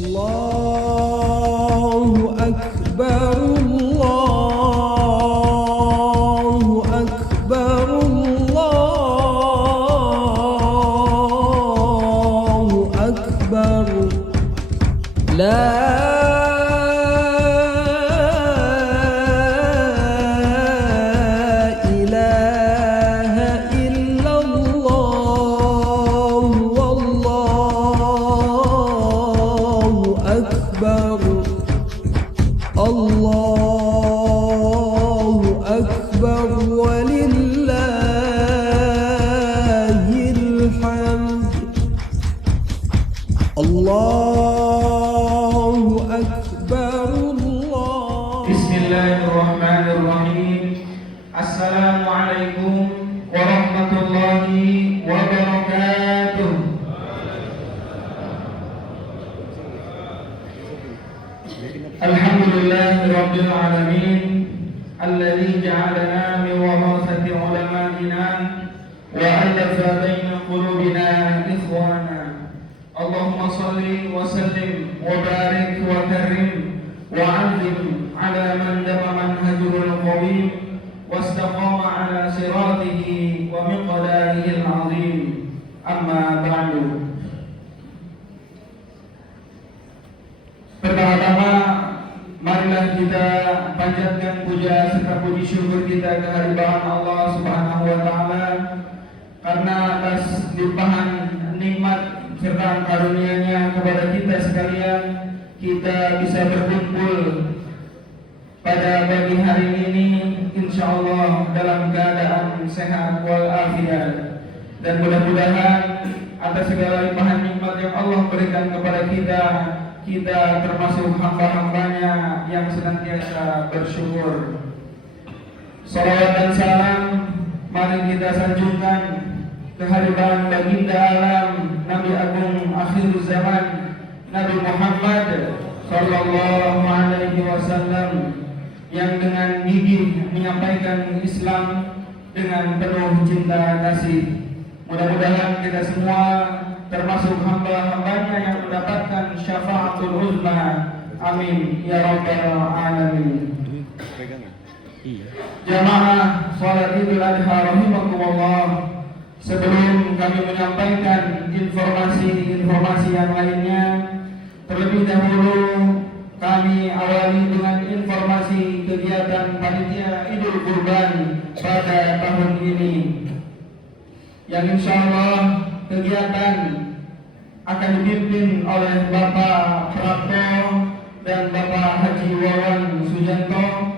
الله أكبر الله أكبر الله أكبر لا إله إلا الله والله أكبر الله أكبر ولله الحمد الله أكبر الله. Bismillahirrahmanirrahim. Assalamualaikum warahmatullahi wabarakatuh. Alhamdulillahi rabbil alamin, alladzi ja'alana min warasati ulama'ina wa alafa baina qulubina ikhwana. Allahumma salli wa sallim wa barik wa karim wa 'azzim ala man dama manhajul qawim wastaqama ala siratihi wa miqdarihi al-'azim. Amma ba'du. Pertama-tama marilah kita panjatkan puja serta puji syukur kita kehadiran Allah Subhanahu wa taala karena atas limpahan nikmat serta karunia-Nya kepada kita sekalian, kita bisa berkumpul pada pagi hari ini insyaallah dalam keadaan sehat walafiat, dan mudah-mudahan atas segala limpahan nikmat yang Allah berikan kepada kita, kita termasuk hamba-hambanya yang senantiasa bersyukur. Salawat dan salam mari kita sanjungkan kehadiran baginda alam Nabi Agung akhir zaman, Nabi Muhammad sallallahu alaihi wasallam, yang dengan gigih menyampaikan Islam dengan penuh cinta kasih. Mudah-mudahan kita semua termasuk hamba-hambanya yang mendapatkan syafaatul uzma. Amin ya rabbal alamin. Jamaah salat Idul Adha rahimakumullah, sebelum kami menyampaikan informasi yang lainnya, terlebih dahulu kami awali dengan informasi kegiatan panitia Idul Kurban pada tahun ini, yang insyaallah kegiatan akan dipimpin oleh Bapak Prapto dan Bapak Haji Wawan Sujanto.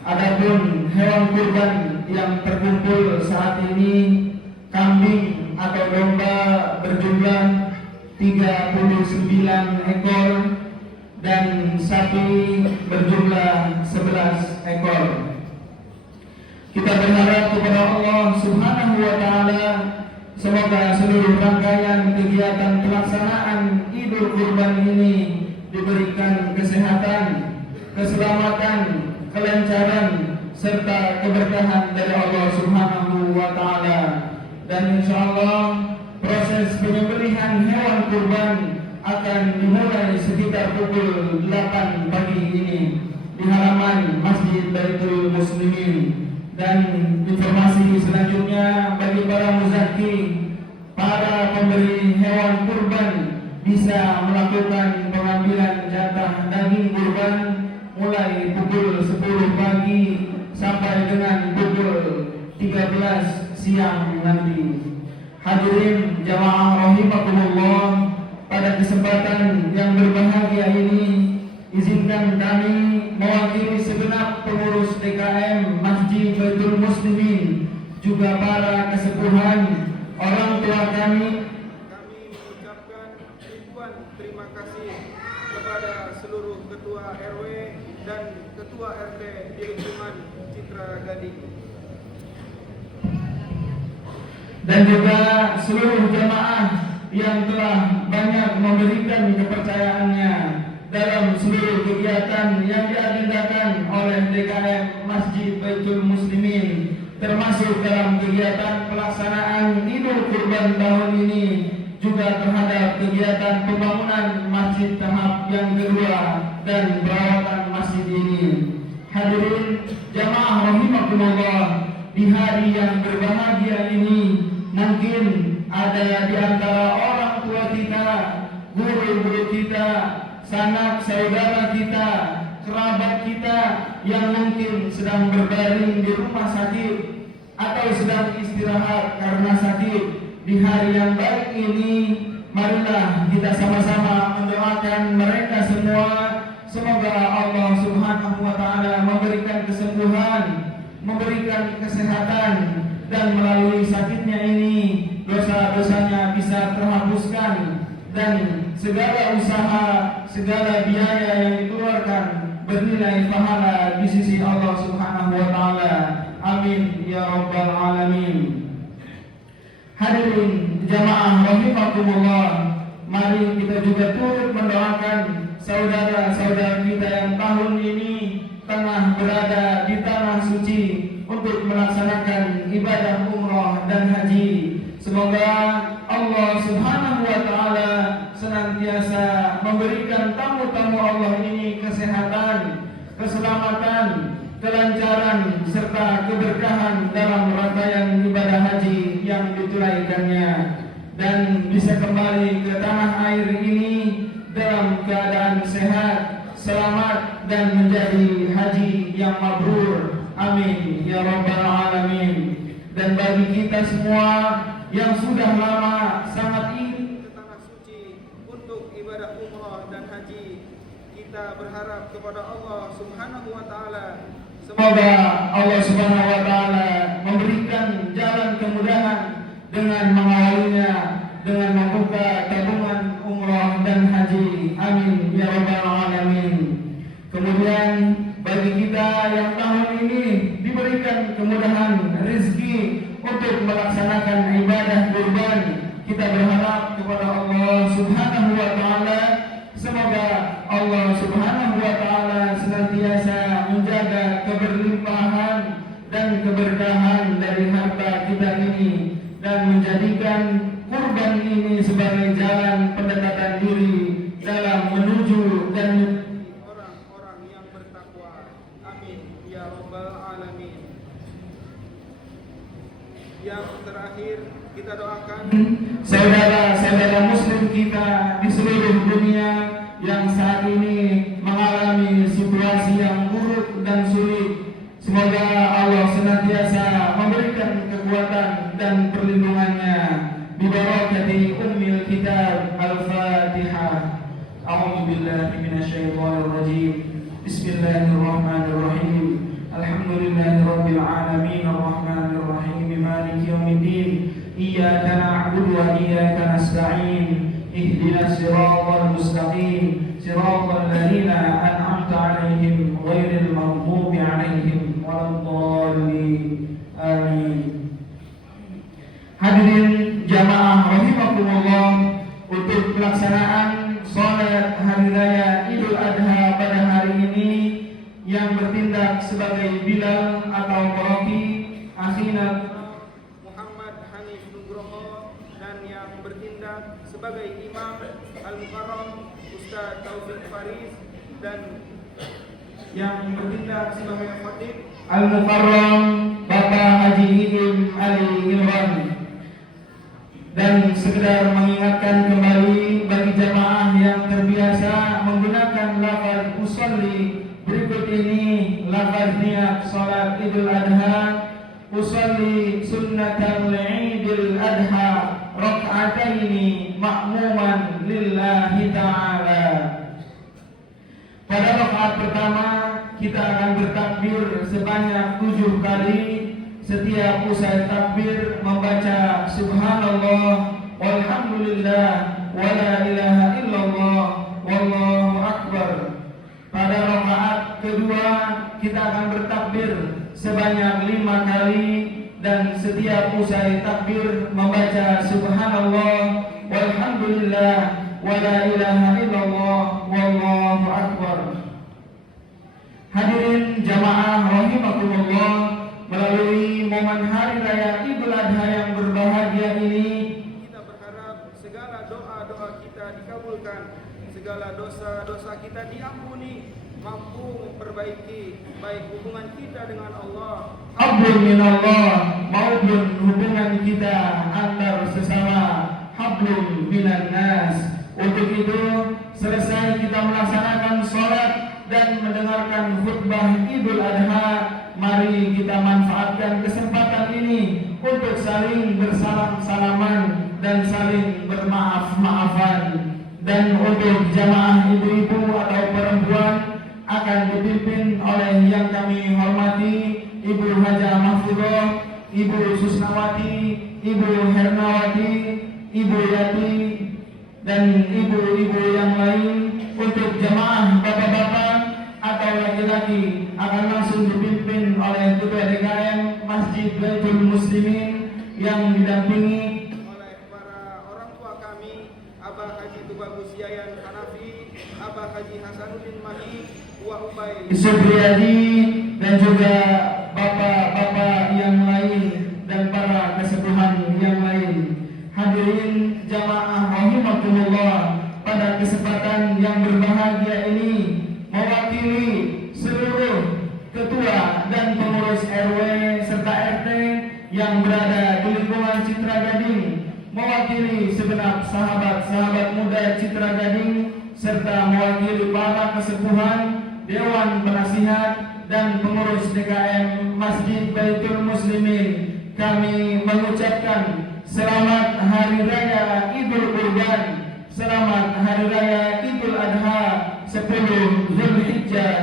Adapun hewan kurban yang terkumpul saat ini, kambing atau domba berjumlah 39 ekor dan sapi berjumlah 11 ekor. Kita berharap kepada Allah Subhanahu wa taala semoga seluruh rangkaian kegiatan pelaksanaan Idul Kurban ini diberikan kesehatan, keselamatan, kelancaran serta keberkahan dari Allah Subhanahu wa taala. Dan insyaallah proses penyembelihan hewan kurban akan dimulai sekitar pukul 8 pagi ini di halaman Masjid Baitul Muslimin. Dan informasi selanjutnya bagi para muzaki, para pembeli hewan kurban bisa melakukan pengambilan jatah daging kurban mulai pukul 10 pagi sampai dengan pukul 13 siang nanti. Hadirin jamaah rahimakumullah, pada kesempatan yang berbahagia ini izinkan kami mewakili segenap pengurus DKM Masjid Baitul Muslimin, juga para kesepuhan, orang tua kami mengucapkan ribuan terima kasih kepada seluruh ketua RW dan ketua RT di lingkungan Citra Gading, dan juga seluruh jamaah yang telah banyak memberikan kepercayaannya dalam seluruh kegiatan yang diagendakan oleh DKM Masjid Baitul Muslimin, termasuk dalam kegiatan pelaksanaan Idul Kurban tahun ini, juga terhadap kegiatan pembangunan masjid tahap yang kedua dan perawatan masjid ini. Hadirin jamaah rahimakumullah, di hari yang berbahagia ini mungkin ada di antara orang tua kita, guru-guru kita, sanak saudara kita, kerabat kita yang mungkin sedang berbaring di rumah sakit atau sedang istirahat karena sakit. Di hari yang baik ini, marilah kita sama-sama mendoakan mereka semua. Semoga Allah Subhanahu wa Ta'ala memberikan kesembuhan, memberikan kesehatan, dan melalui sakitnya ini dosa-dosanya bisa terhapuskan, dan segala usaha, segala biaya yang dikeluarkan bernilai pahala di sisi Allah Subhanahu wa Ta'ala. Amin ya rabbal alamin. Hadirin jamaah rahimakumullah, mari kita juga turut mendoakan saudara-saudara kita yang tahun ini tengah berada di tanah suci untuk melaksanakan ibadah umrah dan haji. Semoga Allah Subhanahu wa Ta'ala senantiasa memberikan tamu-tamu Allah ini kesehatan, keselamatan, kelancaran, serta keberkahan dalam rangkaian ibadah haji yang ditunaikannya, dan bisa kembali ke tanah air ini dalam keadaan sehat, selamat, dan menjadi haji yang mabrur. Amin ya rabbal alamin. Dan bagi kita semua yang sudah lama sangat ingin ke tanah suci untuk ibadah umrah dan haji, kita berharap kepada Allah Subhanahu wa Ta'ala, semoga Allah Subhanahu wa Ta'ala memberikan jalan kemudahan dengan mengawalinya dengan membuka tabungan umrah dan haji. Amin ya rabbal alamin. Kemudian bagi kita yang tahun ini diberikan kemudahan rezeki untuk melaksanakan ibadah kurban, kita berharap kepada Allah Subhanahu wa Ta'ala, semoga Allah Subhanahu wa Ta'ala senantiasa menjaga keberlimpahan dan keberkahan dari harta kita ini, dan menjadikan kurban ini sebagai jalan pendekatan diri dalam menuju dan orang-orang yang bertakwa. Amin ya rabbal alamin. Yang terakhir, kita doakan saudara-saudara muslim kita di seluruh dunia yang saat ini mengalami situasi yang buruk dan sulit. Semoga Allah senantiasa memberikan kekuatan dan perlindungannya. Bibarakati ummil kitab al-Fatihah. A'udzu billahi minasyaitonir rajim. Bismillahirrahmanirrahim. Alhamdulillahi rabbil alamin arrahmanir rahim maliki yaumiddin. Iyyaka na'budu wa iyyaka nasta'in. Ihdinas siratal mustaqim. Siratal ladzina an'amta 'alaihim ghairil maghdubi 'alaihim waladdallin. Amin. Hadirin jamaah rahimakumullah, untuk pelaksanaan salat hari raya Idul Adha pada hari ini, yang bertindak sebagai Bilal atau Qoroki Akhina Muhammad Hanif Nugroho, dan yang bertindak sebagai Imam Al-Mukarram Ustaz Taufik Faris, dan yang bertindak sebagai Khatib Al-Mukarram Bapak Haji Hidin Ali Imran. Dan sekedar mengingatkan kembali bagi jamaah yang terbiasa menggunakan lafaz usolli, berikut ini lafaz niat salat Idul Adha. Usolli sunnatan Idul Adha rak'ataini ma'muman lillahi ta'ala. Pada rakaat pertama kita akan bertakbir sebanyak 7 kali. Setiap usai takbir membaca subhanallah walhamdulillah wala ilaha illallah wallahu akbar. Pada rakaat kedua kita akan bertakbir sebanyak 5 kali, dan setiap usai takbir membaca subhanallah walhamdulillah wala ilaha illallah wallahu akbar. Hadirin jamaah rahimakumullah, melalui momen hari raya Idul Adha yang berbahagia ini, kita berharap segala doa-doa kita dikabulkan, segala dosa-dosa kita diampuni, mampu memperbaiki baik hubungan kita dengan Allah, hablum minallah, maupun hubungan kita antar sesama, hablum minan nas. Untuk itu, selesai kita melaksanakan sholat dan mendengarkan khutbah Idul Adha, mari kita manfaatkan kesempatan ini untuk saling bersalam-salaman dan saling bermaaf-maafan. Dan untuk jamaah ibu-ibu atau perempuan akan dipimpin oleh yang kami hormati Ibu Hajah Mahfudoh, Ibu Susnawati, Ibu Hernawati, Ibu Yati, dan ibu-ibu yang lain. Untuk jamaah bapak-bapak atau laki-laki akan langsung dipimpin oleh Ketua DKM Masjid Baitul Muslimin yang didampingi oleh para orang tua kami, Abah Haji Tubagus Yayan Hanafi, Abah Haji Hasanuddin Mahi, Wa Ubay Supriyadi, dan juga bapak-bapak yang lain dan para kesepuhan yang lain. Hadirin jamaah rahimakumullah, pada kesempatan yang berbahagia ini mewakili seluruh ketua dan pengurus RW serta RT yang berada di lingkungan Citra Gading, mewakili segenap sahabat-sahabat muda Citra Gading, serta mewakili para kesepuhan, Dewan Penasihat, dan pengurus DKM Masjid Baitul Muslimin, kami mengucapkan selamat Hari Raya Idul Kurban, selamat Hari Raya Idul Adha 10 Zulhijjah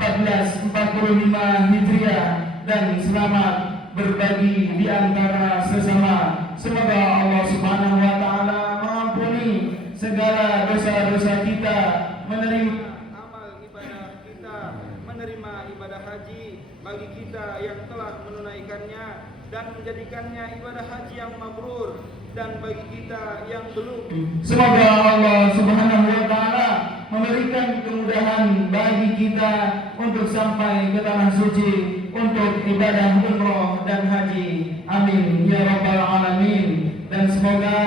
1445 Hijriah, dan selamat berbagi di antara sesama. Semoga Allah Subhanahu wa taala mengampuni segala dosa-dosa kita, menerima amal ibadah kita, menerima ibadah haji bagi kita yang telah menunaikannya dan menjadikannya ibadah haji yang mabrur, dan bagi kita yang belum. Semoga Allah Subhanahu wa taala memberikan kemudahan bagi kita untuk sampai ke tanah suci untuk ibadah umroh dan haji. Amin ya rabbal alamin. Dan semoga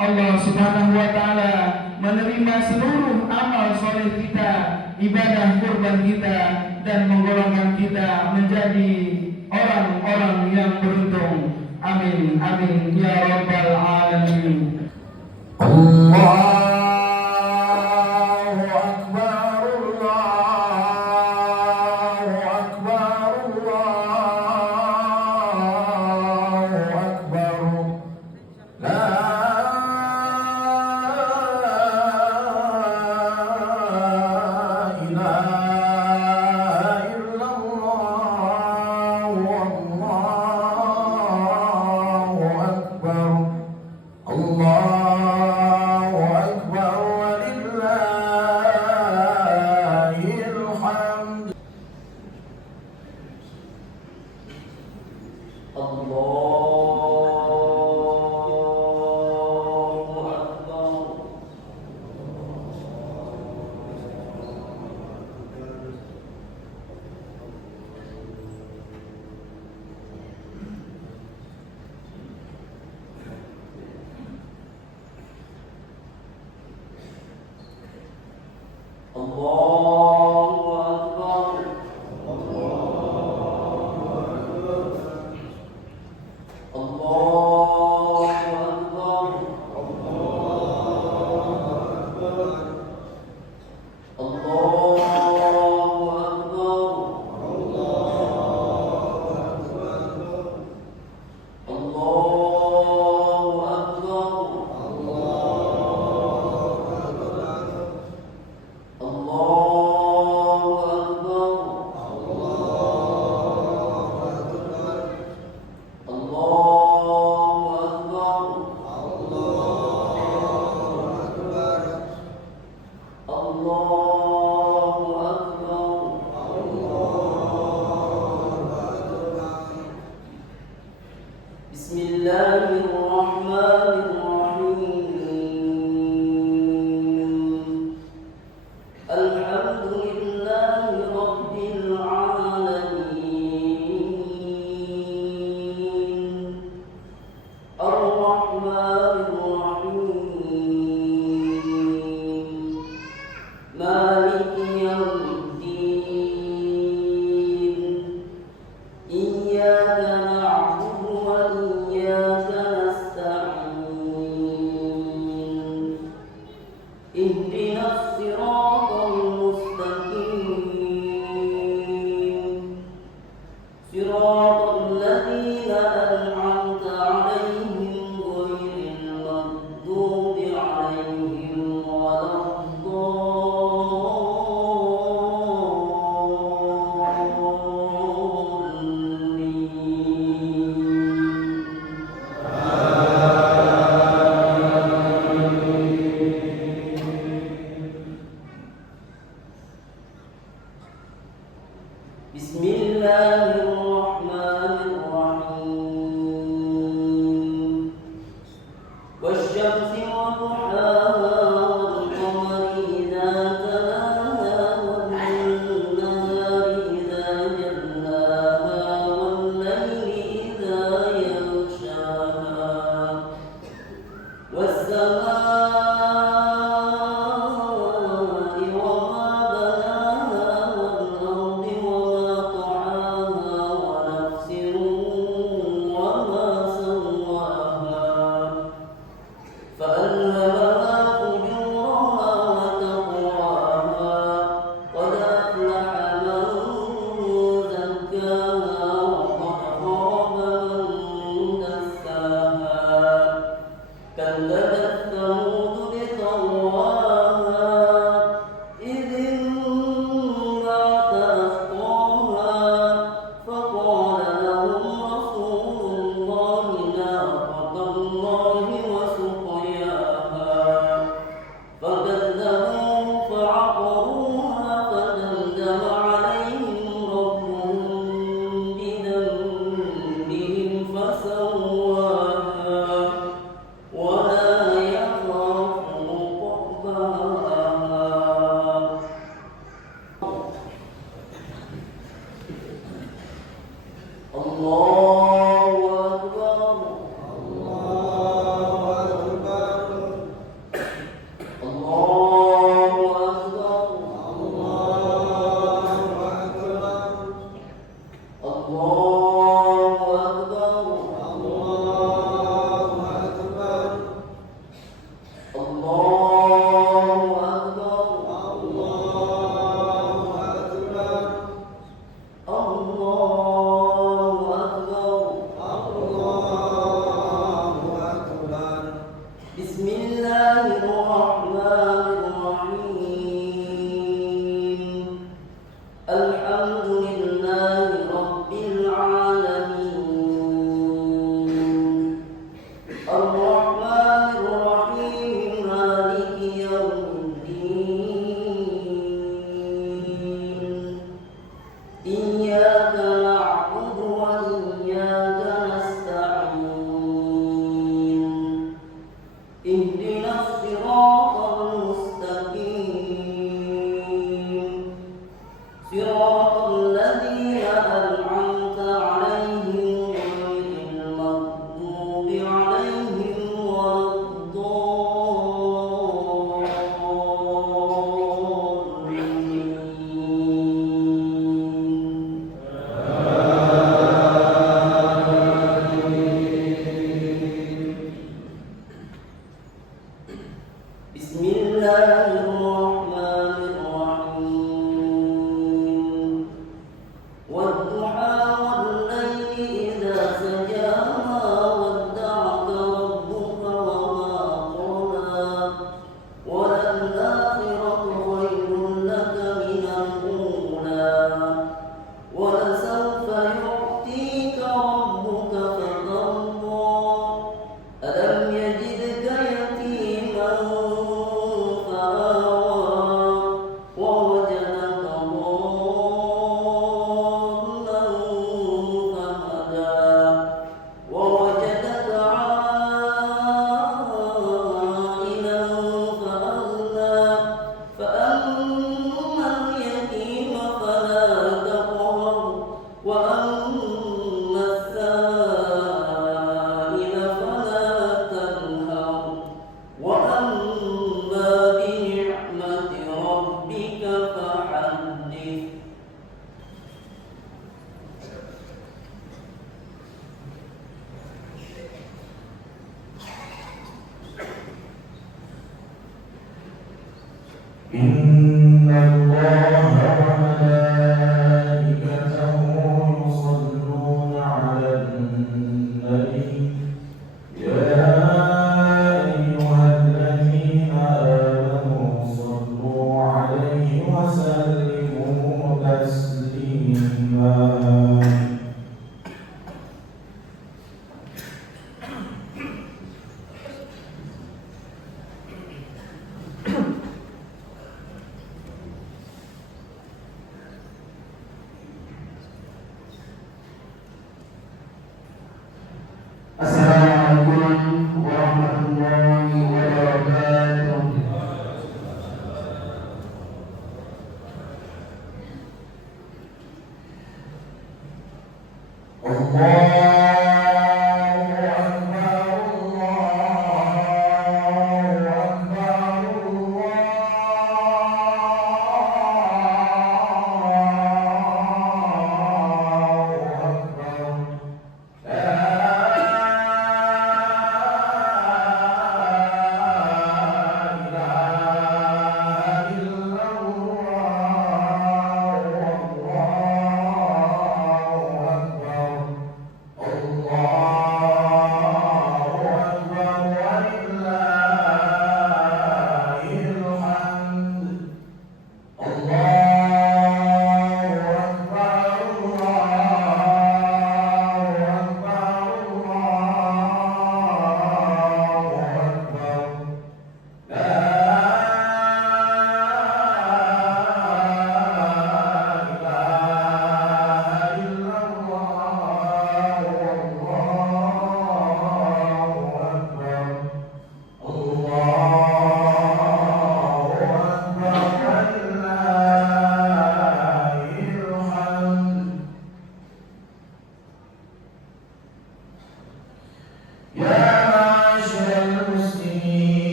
Allah Subhanahu wa taala menerima seluruh amal soleh kita, ibadah kurban kita, dan menggolongkan kita menjadi orang-orang yang beruntung. Amin amin ya rabbal alamin. Allahu مالك يوم الدين إياك نعبد وإياك نستعين اهدنا الصراط المستقيم صراط الذين أنعمت عليهم غير المغضوب عليهم ولا بسم الله الرحمن الرحيم والشمس وضحاها والقمر إذا تلاها والنهار إذا جلاها والليل إذا يغشاها والسماء وما بناها والأرض وما طحاها إن الله وملائكته يصلون على النبي يا أيها الذين آمنوا صلوا عليه وسلموا تسليما. Assalamualaikum warahmatullahi wabarakatuh.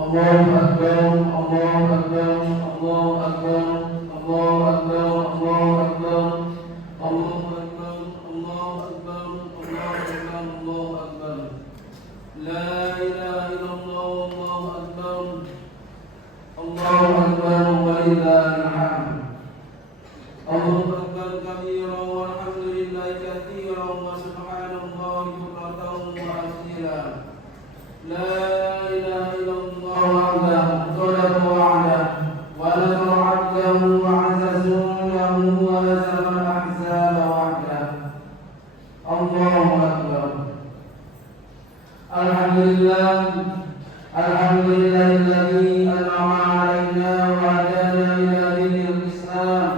Allahu Akbar, Allahu Akbar, Allahu Akbar, Allahu Akbar, Allahu Akbar, Allahu Akbar, Allahu Akbar, Allahu Akbar, Allahu Akbar. La ilaha illallah, Allahu Akbar, Allahu Akbar, walillahil hamd. Allahu Akbar kabira walhamdulillahi katsiran wa لا إله إلا الله وحده صدق وعده ونصر عبده وعز سنه وهزم الأحزاب وحده. الله أكبر. الحمد لله الذي أنعم علينا وهدانا إلى دين الإسلام.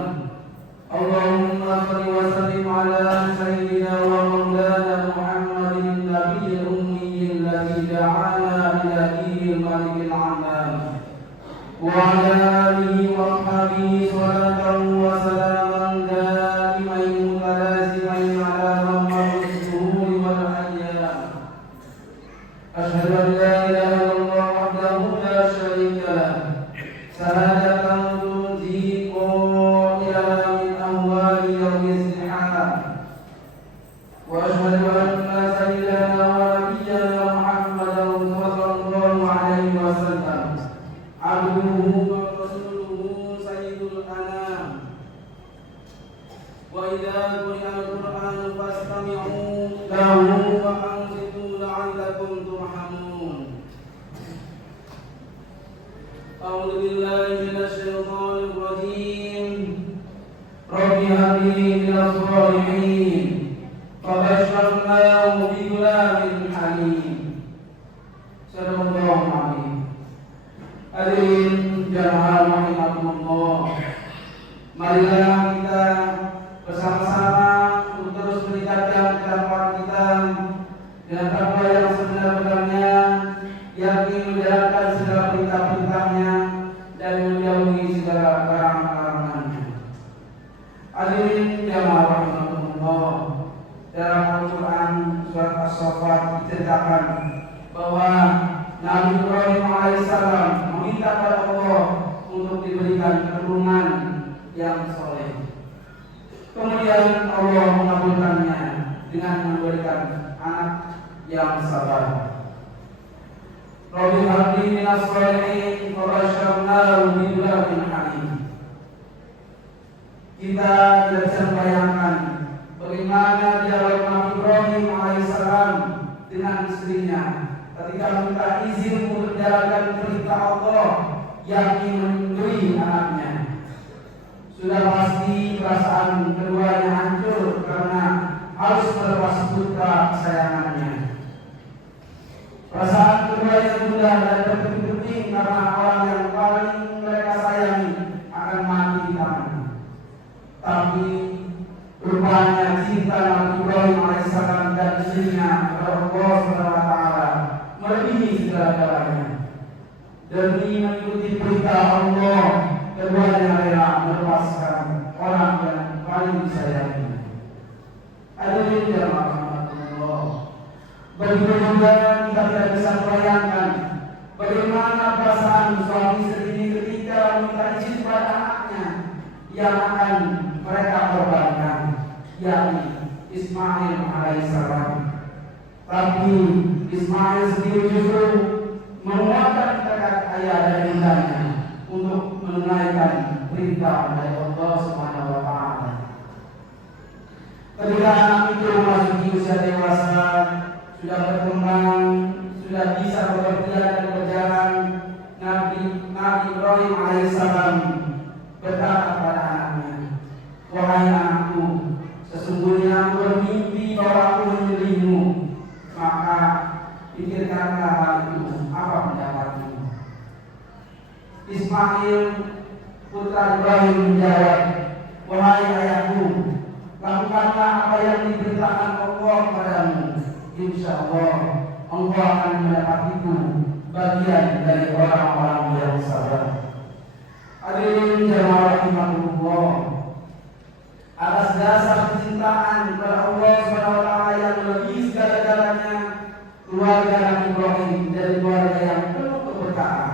اللهم صل وسلم على سيدنا ومولانا محمد النبي الأمي الذي دعانا إلى دين الملك العنان وعلى آله وأصحابه صلاة وسلاما دائمين متلازمين على مر الشهور والأيام. أشهد أن لا إله إلا الله وحده لا شريك له شهادة تنجي قائلها من أهوال يوم الزحام. وأشهد أن سيدنا ونبينا محمدا صلى الله عليه وسلم عبده ورسوله سيد الأنام. وإذا قرئ القرآن فاستمعوا له وأنصتوا لعلكم ترحمون. أعوذ بالله من الشيطان الرجيم. رب هب لي من الصالحين فبشرناه بغلام حليم. Sadaqallahul Azim. Hadirin jamaah rahimakumullah. Marilah kita bersama-sama untuk terus meningkatkan ketakwaan kita dengan takwa yang sebenar-benarnya, yakni menjalankan segala perintah-perintahnya dan menjauhi segala larangan-larangannya. Hadirin jamaah rahimakumullah. Dalam Al-Quran surat As-Saffat diceritakan bahwa Nabi Ibrahim alaihissalam meminta kepada Allah untuk diberikan keturunan yang soleh. Kemudian Allah mengabulkannya dengan memberikan anak yang sabar. Rabbi habli minas sholihin wa basyarnahu bigulamin halim. Kita tidak bisa membayangkan bagaimana dialog Nabi Ibrahim alaihissalam dengan istrinya ketika minta izin untuk menjalankan perintah Allah, yakni menyusui anaknya. Sudah pasti perasaan keduanya hancur karena harus melepas putra kesayangannya. Perasaan keduanya mudah dan berputing karena orang yang paling mereka sayangi akan mati di tangannya. Tapi rupanya cinta Nabi Ibrahim alaihissalam dan istrinya kepada Allah Subhanahu wa taala melebihi segala-galanya. Demi mengikuti perintah Allah, keduanya rela melepaskan orang yang paling disayangi. Hadirin jamaah rahimakumullah. Begitu juga kita tidak bisa membayangkan bagaimana perasaan suami istri ini ketika meminta izin kepada anaknya yang akan mereka korbankan, yakni Ismail alaihissalam. Tapi Ismail sendiri justru menguatkan tekad ayah dan bundanya untuk menunaikan perintah dari Allah Subhanahu wa taala. Ketika anak itu memasuki usia dewasa, sudah berkembang, sudah bisa bekerja dan berjalan, Nabi Ibrahim alaihissalam berkata kepada anaknya, "Wahai anakku, sesungguhnya aku bermimpi bahwa aku menyembelihmu, maka pikirkanlah hal itu, apa pendapatmu?" Ismail putra Ibrahim menjawab, "Wahai ayahku, lakukanlah apa yang diperintahkan Allah kepadamu. Insya Allah engkau akan mendapat itu bagian dari orang-orang yang sabar." Hadirin jamaah rahimakumullah. Atas dasar kecintaan kepada Allah Subhanahu wa taala yang melebihi segala-galanya, keluarga Nabi Ibrahim dari keluarga yang penuh keberkahan.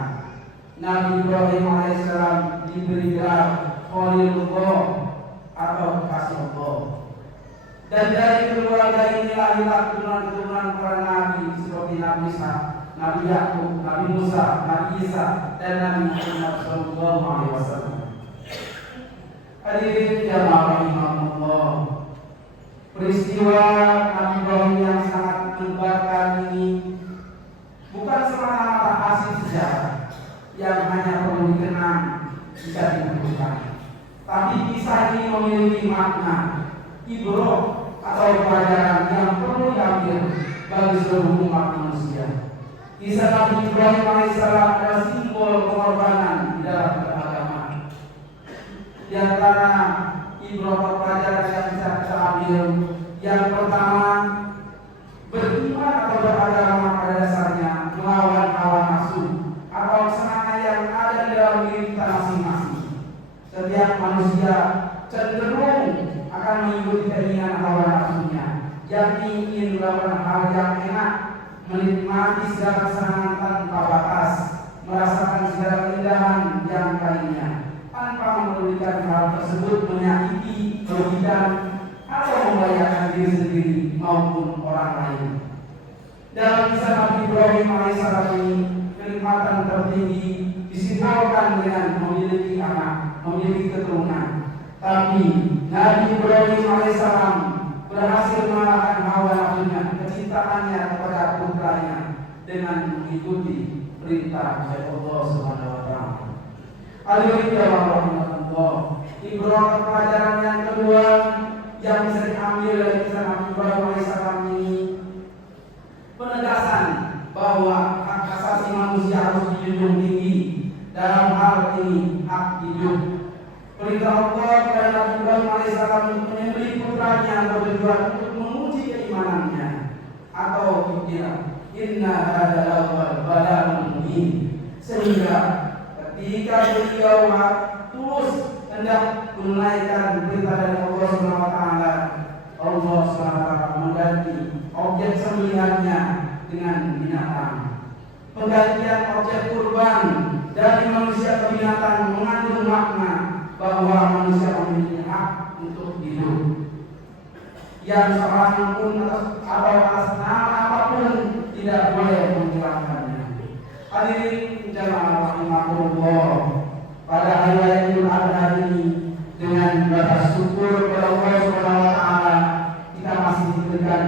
Nabi Ibrahim alaihissalam diberi gelar Khalilullah atau kekasih Allah. Dan dari keluarga inilah keturunan-keturunan para nabi seperti Nabi Isa, Nabi Yakub, Nabi Musa, Nabi Isa, dan Nabi Muhammad sallallahu alaihi wasallam. Hadirin jamaah rahimakumullah. Peristiwa Nabi Ibrahim yang sangat mendebarkan ini bukan bagi seluruh umat manusia. Kisah Nabi Ibrahim alaihissalam adalah simbol pengorbanan di dalam beragama. Di antara beberapa pelajaran yang bisa kita ambil, yang pertama, beriman atau beragama pada dasarnya melawan hawa nafsu atau semangat yang ada di dalam diri kita masing-masing. Setiap manusia cenderung akan mengikuti keinginan hawa nafsunya, yang ingin melakukan hal yang enak, menikmati segala kesenangan tanpa batas, merasakan segala keindahan yang lainnya, tanpa memerlukan hal tersebut menyakiti, merugikan, atau membahayakan diri sendiri maupun orang lain. Dalam kisah Nabi Ibrahim alaihissalam ini, kenikmatan tertinggi disimbolkan dengan memiliki anak, memiliki keturunan. Tapi Nabi Ibrahim alaihissalam berhasil mengalahkan hawa nafsunya, kecintaannya kepada putranya dengan mengikuti perintah dari Allah Subhanahu wa taala. Hadirin rahimahullah, ibrah pelajaran yang kedua yang bisa diambil dari kisah Nabi Ibrahim alaihissalam ini, penegasan bahwa hak asasi manusia harus dijunjung tinggi. Dalam hal ini hak hidup. Perintah Allah kepada Nabi Ibrahim alaihissalam untuk menyembelih putranya bertujuan untuk menguji keimanannya atau tidak. Inna hadzal bala'un mubin. Sehingga ketika beliau tulus hendak menunaikan perintah dari Allah Subhanahu wa taala, Allah Subhanahu wa taala mengganti objek sembelihannya dengan binatang. Penggantian objek kurban dari manusia ke binatang mengandung makna bahwa manusia memiliki hak untuk hidup, yang seorang pun atau atas nama apapun tidak boleh menghilangkannya. Hadirin jamaah rahimahullah, pada hari raya Idul Adha ini dengan batas syukur kepada Allah Subhanahu wa taala, kita masih diberikan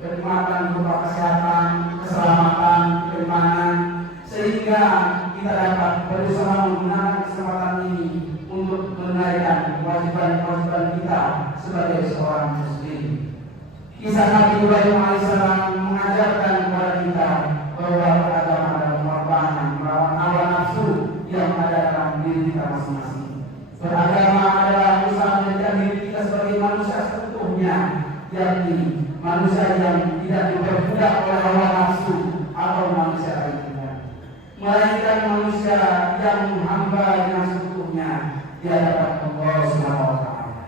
kenikmatan berupa kesehatan, keselamatan, keimanan, sehingga kita dapat berusaha menggunakan kesempatan ini untuk menunaikan kewajiban-kewajiban kita sebagai seorang muslim. Kisah Nabi Ibrahim alaihissalam mengajarkan kepada kita bahwa beragama adalah pengorbanan melawan hawa nafsu yang ada dalam diri kita masing-masing. Beragama adalah usaha menjadikan diri kita sebagai manusia seutuhnya, yakni manusia yang tidak diperbudak oleh hawa nafsu atau manusia lainnya, melainkan manusia yang hamba dengan seutuhnya di hadapan Allah Subhanahu wa taala.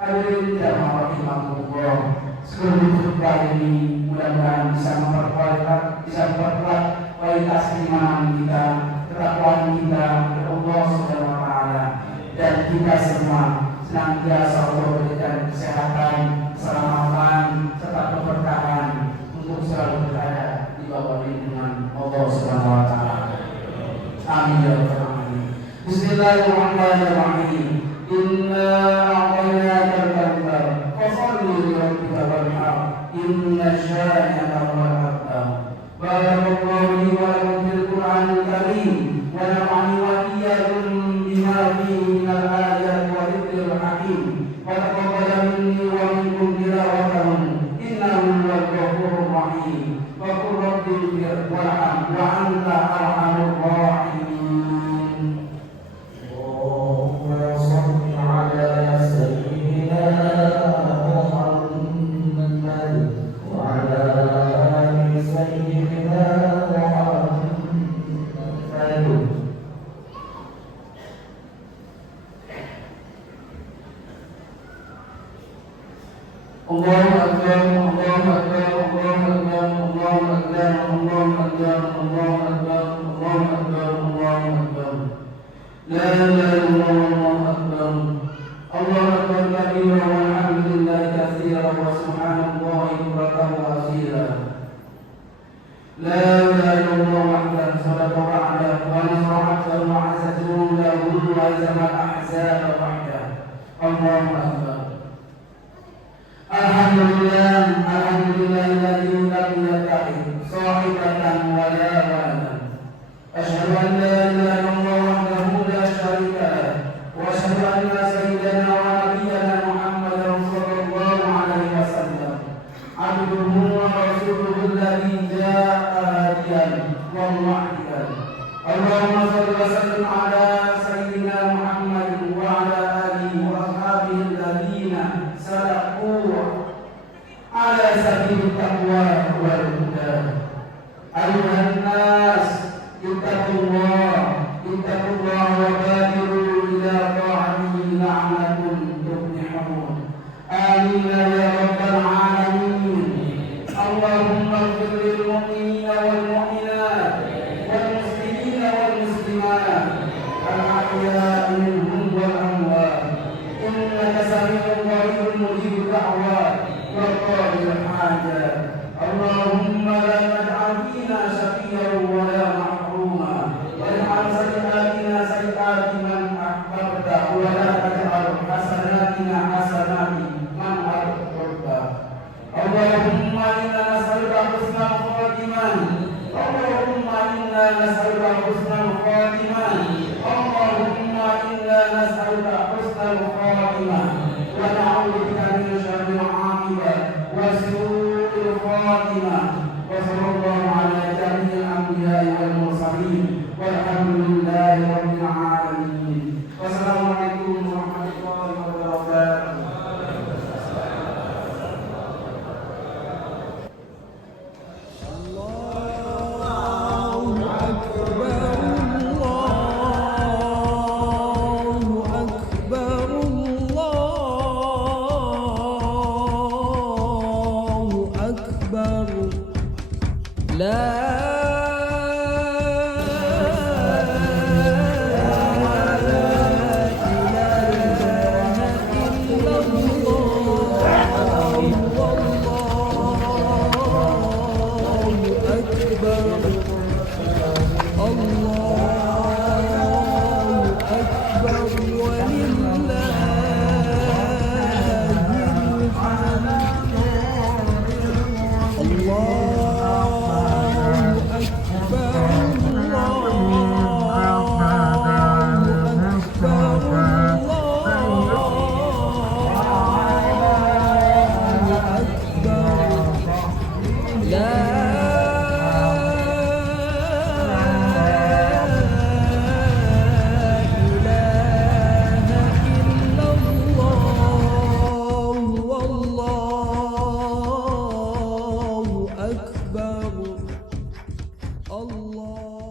Hadirin jamaah rahimahullah, sebelum khutbah ini mudah-mudahan bisa memperkuat kualitas keimanan kita, ketakwaan kita kepada Allah Subhanahu wa taala, dan kita semua senantiasa Allah berikan kesehatan, keselamatan, serta keberkahan untuk selalu berada di bawah lindungan Allah Subhanahu wa taala. Amin ya rabbal alamin. Bismillahirrahmanirrahim. Inna a'tainaka al-kautsar fasholli li rabbika wanhar. Inna syani'aka huwal abtar. Barakallahu li wa lakum fil Qur'anil karim wa nafa'ani wa iyyakum bima fihi minal ayati wa dzikril hakim. Wa taqabbal minni wa minkum tilawatahu innahu huwal ghafurur rahim. Wa qur rabbi ighfir warham wa anta arhamur rahimin. الذي جاء هاديا وموحدا. اللهم صل وسلم على سيدنا محمد وعلى آله وأصحابه الذين سلكوا على سبيل التقوى والهدى. أيها الناس اتقوا الله وبادروا إلى طاعته لعلكم تفلحون. آمين يا رب العالمين. اللهم اغفر للمؤمنين والمؤمنات والمسلمين والمسلمات الأحياء منهم والأموات، إنك سميع قريب مجيب الدعوات وقاضي الحاجات. اللهم لا تجعل فينا شقيا ولا محروما، واجعل سيئاتنا سيئات من أحببت، ولا تجعل حسناتنا حسنات من أحببت. اللهم إنا نسألك حسن الخاتمة. اللهم إنا نسألك حسن الخاتمة. اللهم إنا نسألك حسن الخاتمة ونعوذ بك من شر العاقبة وسوء الخاتمة. وصلى الله على جميع الأنبياء والمرسلين والحمد لله رب العالمين. والسلام عليكم ورحمة الله وبركاته. Allah